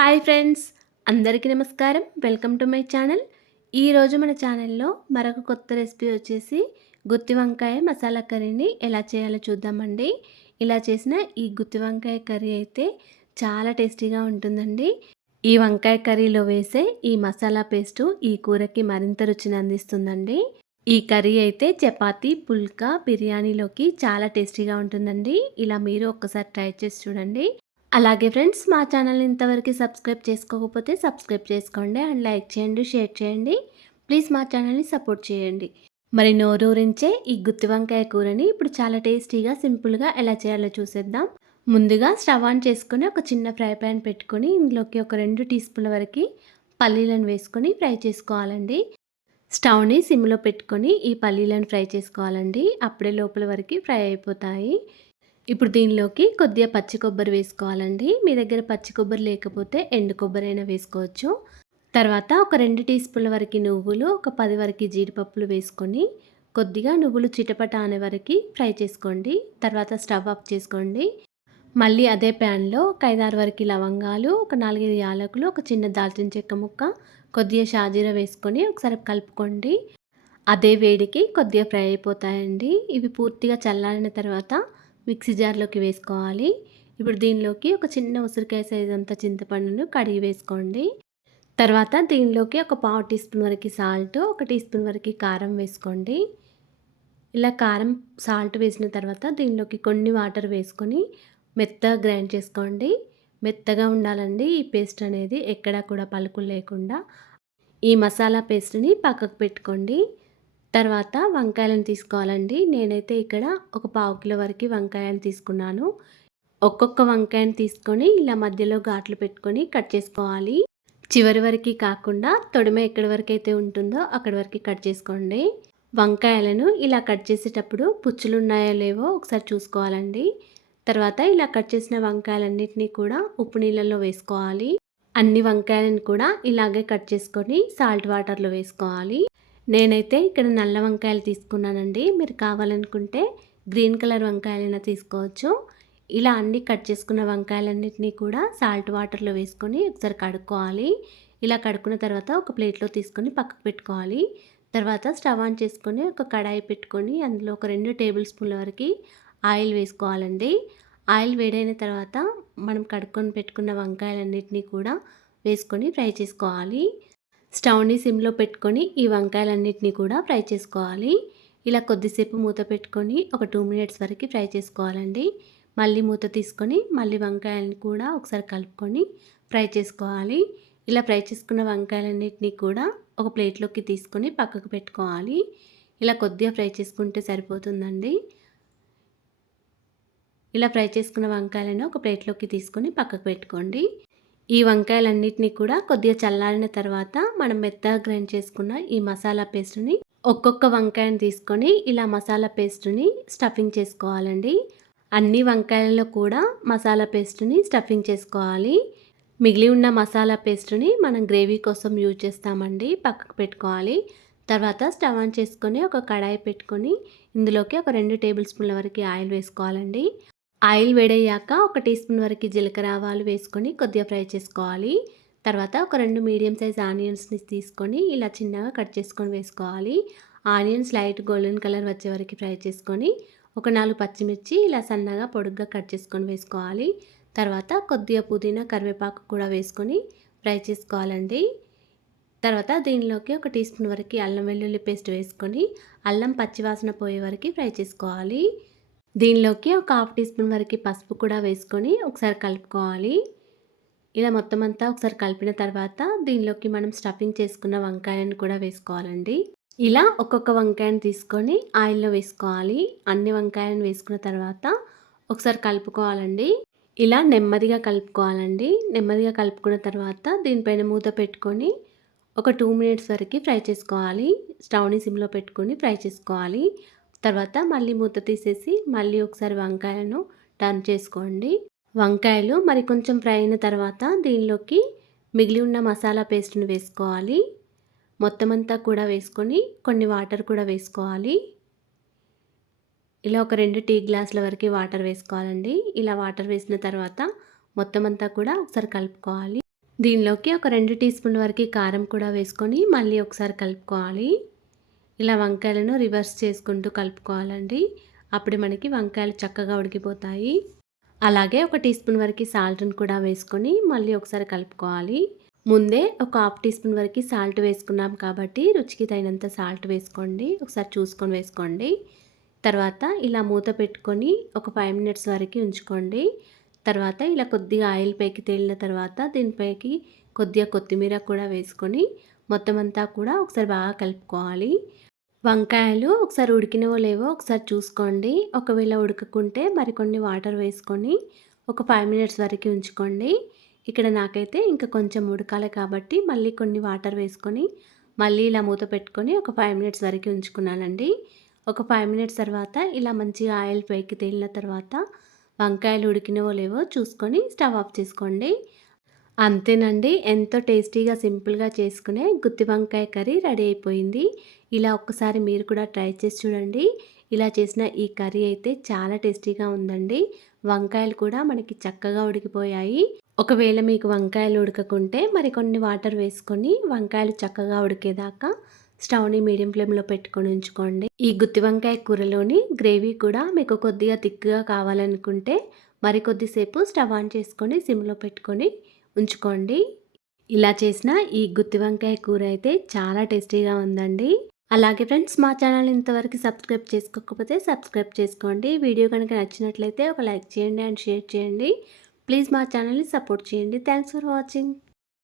Hi friends అందరికీ నమస్కారం. Welcome to my channel. ఈరోజు మన ఛానల్లో మరొక కొత్త రెసిపీ వచ్చేసి గుత్తి వంకాయ మసాలా కర్రీని ఎలా చేయాలో చూద్దామండి. ఇలా చేసిన ఈ గుత్తి వంకాయ కర్రీ అయితే చాలా టేస్టీగా ఉంటుందండి. ఈ వంకాయ కర్రీలో వేసే ఈ మసాలా పేస్టు ఈ కూరకి మరింత రుచిని అందిస్తుందండి. ఈ కర్రీ అయితే చపాతీ పుల్కా బిర్యానీలోకి చాలా టేస్టీగా ఉంటుందండి. ఇలా మీరు ఒక్కసారి ట్రై చేసి చూడండి. అలాగే ఫ్రెండ్స్ మా ఛానల్ని ఇంతవరకు సబ్స్క్రైబ్ చేసుకోకపోతే సబ్స్క్రైబ్ చేసుకోండి అండ్ లైక్ చేయండి షేర్ చేయండి. ప్లీజ్ మా ఛానల్ని సపోర్ట్ చేయండి. మరి నోరూరించే ఈ గుత్తి వంకాయ కూరని ఇప్పుడు చాలా టేస్టీగా సింపుల్గా ఎలా చేయాలో చూసేద్దాం. ముందుగా స్టవ్ ఆన్ చేసుకొని ఒక చిన్న ఫ్రై ప్యాన్ పెట్టుకొని ఇందులోకి ఒక రెండు టీ స్పూన్ల వరకు పల్లీలను వేసుకొని ఫ్రై చేసుకోవాలండి. స్టవ్ని సిమ్లో పెట్టుకొని ఈ పల్లీలను ఫ్రై చేసుకోవాలండి. అప్పుడే లోపల వరకు ఫ్రై అయిపోతాయి. ఇప్పుడు దీనిలోకి కొద్దిగా పచ్చి కొబ్బరి వేసుకోవాలండి. మీ దగ్గర పచ్చి కొబ్బరి లేకపోతే ఎండు కొబ్బరి అయినా వేసుకోవచ్చు. తర్వాత ఒక రెండు టీ స్పూన్ల వరకు నువ్వులు ఒక పది వరకు జీడిపప్పులు వేసుకొని కొద్దిగా నువ్వులు చిటపట అనే వరకు ఫ్రై చేసుకోండి. తర్వాత స్టవ్ ఆఫ్ చేసుకోండి. మళ్ళీ అదే ప్యాన్లో ఒక ఐదారు వరకు లవంగాలు ఒక నాలుగైదు యాలకులు ఒక చిన్న దాల్చిన చెక్క ముక్క కొద్దిగా షాజీర వేసుకొని ఒకసారి కలుపుకోండి. అదే వేడికి కొద్దిగా ఫ్రై అయిపోతాయండి. ఇవి పూర్తిగా చల్లారిన తర్వాత మిక్సీ జార్లోకి వేసుకోవాలి. ఇప్పుడు దీనిలోకి ఒక చిన్న ఉసిరికాయ సైజ్ అంత చింతపండును కడిగి వేసుకోండి. తర్వాత దీనిలోకి ఒక పావు టీ స్పూన్ వరకు సాల్ట్ ఒక టీ స్పూన్ వరకు కారం వేసుకోండి. ఇలా కారం సాల్ట్ వేసిన తర్వాత దీనిలోకి కొన్ని వాటర్ వేసుకొని మెత్తగా గ్రైండ్ చేసుకోండి. మెత్తగా ఉండాలండి ఈ పేస్ట్ అనేది ఎక్కడా కూడా పలుకులు లేకుండా. ఈ మసాలా పేస్ట్ని పక్కకు పెట్టుకోండి. తర్వాత వంకాయలను తీసుకోవాలండి. నేనైతే ఇక్కడ ఒక పావు కిలో వరకు వంకాయలు తీసుకున్నాను. ఒక్కొక్క వంకాయని తీసుకొని ఇలా మధ్యలో ఘాట్లు పెట్టుకొని కట్ చేసుకోవాలి. చివరి వరకు కాకుండా తొడిమ ఎక్కడి వరకు అయితే ఉంటుందో అక్కడి వరకు కట్ చేసుకోండి. వంకాయలను ఇలా కట్ చేసేటప్పుడు పుచ్చులు ఉన్నాయో లేవో ఒకసారి చూసుకోవాలండి. తర్వాత ఇలా కట్ చేసిన వంకాయలన్నింటినీ కూడా ఉప్పు నీళ్ళల్లో వేసుకోవాలి. అన్ని వంకాయలను కూడా ఇలాగే కట్ చేసుకొని సాల్ట్ వాటర్లో వేసుకోవాలి. నేనైతే ఇక్కడ నల్ల వంకాయలు తీసుకున్నానండి. మీరు కావాలనుకుంటే గ్రీన్ కలర్ వంకాయలైనా తీసుకోవచ్చు. ఇలా అన్ని కట్ చేసుకున్న వంకాయలన్నింటినీ కూడా సాల్ట్ వాటర్లో వేసుకొని ఒకసారి కడుక్కోవాలి. ఇలా కడుక్కున్న తర్వాత ఒక ప్లేట్లో తీసుకొని పక్కకు పెట్టుకోవాలి. తర్వాత స్టవ్ ఆన్ చేసుకొని ఒక కడాయి పెట్టుకొని అందులో ఒక రెండు టేబుల్ స్పూన్ల వరకు ఆయిల్ వేసుకోవాలండి. ఆయిల్ వేడైన తర్వాత మనం కడుక్కొని పెట్టుకున్న వంకాయలన్నింటినీ కూడా వేసుకొని ఫ్రై చేసుకోవాలి. స్టవ్ని సిమ్లో పెట్టుకొని ఈ వంకాయలన్నిటిని కూడా ఫ్రై చేసుకోవాలి. ఇలా కొద్దిసేపు మూత పెట్టుకొని ఒక టూ మినిట్స్ వరకు ఫ్రై చేసుకోవాలండి. మళ్ళీ మూత తీసుకొని మళ్ళీ వంకాయలని కూడా ఒకసారి కలుపుకొని ఫ్రై చేసుకోవాలి. ఇలా ఫ్రై చేసుకున్న వంకాయలన్నిటినీ కూడా ఒక ప్లేట్లోకి తీసుకొని పక్కకు పెట్టుకోవాలి. ఇలా కొద్దిగా ఫ్రై చేసుకుంటే సరిపోతుందండి. ఇలా ఫ్రై చేసుకున్న వంకాయలను ఒక ప్లేట్లోకి తీసుకొని పక్కకు పెట్టుకోండి. ఈ వంకాయలన్నిటినీ కూడా కొద్దిగా చల్లారిన తర్వాత మనం మెత్తగా గ్రైండ్ చేసుకున్న ఈ మసాలా పేస్ట్ని ఒక్కొక్క వంకాయని తీసుకొని ఇలా మసాలా పేస్ట్ని స్టఫింగ్ చేసుకోవాలండి. అన్ని వంకాయలలో కూడా మసాలా పేస్ట్ని స్టఫింగ్ చేసుకోవాలి. మిగిలి ఉన్న మసాలా పేస్ట్ని మనం గ్రేవీ కోసం యూజ్ చేస్తామండి పక్కకు పెట్టుకోవాలి. తర్వాత స్టవ్ ఆన్ చేసుకొని ఒక కడాయి పెట్టుకొని ఇందులోకి ఒక రెండు టేబుల్ స్పూన్ల వరకు ఆయిల్ వేసుకోవాలండి. ఆయిల్ వేడయ్యాక ఒక టీ స్పూన్ వరకు జీలకర్ర ఆవాలు వేసుకొని కొద్దిగా ఫ్రై చేసుకోవాలి. తర్వాత ఒక రెండు మీడియం సైజ్ ఆనియన్స్ని తీసుకొని ఇలా చిన్నగా కట్ చేసుకొని వేసుకోవాలి. ఆనియన్స్ లైట్ గోల్డెన్ కలర్ వచ్చే వరకు ఫ్రై చేసుకొని ఒక నాలుగు పచ్చిమిర్చి ఇలా సన్నగా పొడుగ్గా కట్ చేసుకొని వేసుకోవాలి. తర్వాత కొద్దిగా పుదీనా కరివేపాకు కూడా వేసుకొని ఫ్రై చేసుకోవాలండి. తర్వాత దీనిలోకి ఒక టీ స్పూన్ వరకు అల్లం వెల్లుల్లి పేస్ట్ వేసుకొని అల్లం పచ్చివాసన పోయే వరకు ఫ్రై చేసుకోవాలి. దీనిలోకి ఒక హాఫ్ టీ స్పూన్ వరకు పసుపు కూడా వేసుకొని ఒకసారి కలుపుకోవాలి. ఇలా మొత్తం అంతా ఒకసారి కలిపిన తర్వాత దీనిలోకి మనం స్టఫింగ్ చేసుకున్న వంకాయలను కూడా వేసుకోవాలండి. ఇలా ఒక్కొక్క వంకాయను తీసుకొని ఆయిల్లో వేసుకోవాలి. అన్ని వంకాయలను వేసుకున్న తర్వాత ఒకసారి కలుపుకోవాలండి. ఇలా నెమ్మదిగా కలుపుకోవాలండి. నెమ్మదిగా కలుపుకున్న తర్వాత దీనిపైన మూత పెట్టుకొని ఒక టూ మినిట్స్ వరకు ఫ్రై చేసుకోవాలి. స్టవ్ని సిమ్లో పెట్టుకొని ఫ్రై చేసుకోవాలి. తర్వాత మళ్ళీ మూత తీసేసి మళ్ళీ ఒకసారి వంకాయలను టర్న్ చేసుకోండి. వంకాయలు మరి కొంచెం ఫ్రై అయిన తర్వాత దీనిలోకి మిగిలి ఉన్న మసాలా పేస్ట్ని వేసుకోవాలి. మొత్తం అంతా కూడా వేసుకొని కొన్ని వాటర్ కూడా వేసుకోవాలి. ఇలా ఒక రెండు టీ గ్లాసుల వరకు వాటర్ వేసుకోవాలండి. ఇలా వాటర్ వేసిన తర్వాత మొత్తం అంతా కూడా ఒకసారి కలుపుకోవాలి. దీనిలోకి ఒక రెండు టీ స్పూన్ వరకు కారం కూడా వేసుకొని మళ్ళీ ఒకసారి కలుపుకోవాలి. ఇలా వంకాయలను రివర్స్ చేసుకుంటూ కలుపుకోవాలండి. అప్పుడు మనకి వంకాయలు చక్కగా ఉడికిపోతాయి. అలాగే ఒక టీ స్పూన్ వరకు సాల్ట్ని కూడా వేసుకొని మళ్ళీ ఒకసారి కలుపుకోవాలి. ముందే ఒక హాఫ్ టీ స్పూన్ వరకు సాల్ట్ వేసుకున్నాం కాబట్టి రుచికి తగినంత సాల్ట్ వేసుకోండి. ఒకసారి చూసుకొని వేసుకోండి. తర్వాత ఇలా మూత పెట్టుకొని ఒక ఫైవ్ మినిట్స్ వరకు ఉంచుకోండి. తర్వాత ఇలా కొద్దిగా ఆయిల్ పైకి తేలిన తర్వాత దీనిపైకి కొద్దిగా కొత్తిమీర కూడా వేసుకొని మొత్తం అంతా కూడా ఒకసారి బాగా కలుపుకోవాలి. వంకాయలు ఒకసారి ఉడికినవో లేవో ఒకసారి చూసుకోండి. ఒకవేళ ఉడకకుంటే మరికొన్ని వాటర్ వేసుకొని ఒక ఫైవ్ మినిట్స్ వరకు ఉంచుకోండి. ఇక్కడ నాకైతే ఇంకా కొంచెం ఉడకాలి కాబట్టి మళ్ళీ కొన్ని వాటర్ వేసుకొని మళ్ళీ ఇలా మూత పెట్టుకొని ఒక ఫైవ్ మినిట్స్ వరకు ఉంచుకున్నానండి. ఒక ఫైవ్ మినిట్స్ తర్వాత ఇలా మంచిగా ఆయిల్ పైకి తేలిన తర్వాత వంకాయలు ఉడికినవో లేవో చూసుకొని స్టవ్ ఆఫ్ చేసుకోండి. అంతేనండి. ఎంతో టేస్టీగా సింపుల్గా చేసుకునే గుత్తి వంకాయ కర్రీ రెడీ అయిపోయింది. ఇలా ఒక్కసారి మీరు కూడా ట్రై చేసి చూడండి. ఇలా చేసిన ఈ కర్రీ అయితే చాలా టేస్టీగా ఉందండి. వంకాయలు కూడా మనకి చక్కగా ఉడికిపోయాయి. ఒకవేళ మీకు వంకాయలు ఉడకకుంటే మరికొన్ని వాటర్ వేసుకొని వంకాయలు చక్కగా ఉడికేదాకా స్టవ్ని మీడియం ఫ్లేమ్లో పెట్టుకొని ఉంచుకోండి. ఈ గుత్తి వంకాయ కూరలోని గ్రేవీ కూడా మీకు కొద్దిగా థిక్గా కావాలనుకుంటే మరి కొద్దిసేపు స్టవ్ ఆన్ చేసుకొని సిమ్లో పెట్టుకొని ఉంచుకోండి. ఇలా చేసిన ఈ గుత్తి వంకాయ కూర అయితే చాలా టేస్టీగా ఉందండి. అలాగే ఫ్రెండ్స్ మా ఛానల్ ఇంతవరకు సబ్స్క్రైబ్ చేసుకోకపోతే సబ్స్క్రైబ్ చేసుకోండి. వీడియో కనుక నచ్చినట్లయితే ఒక లైక్ చేయండి అండ్ షేర్ చేయండి. ప్లీజ్ మా ఛానల్ని సపోర్ట్ చేయండి. Thanks for watching.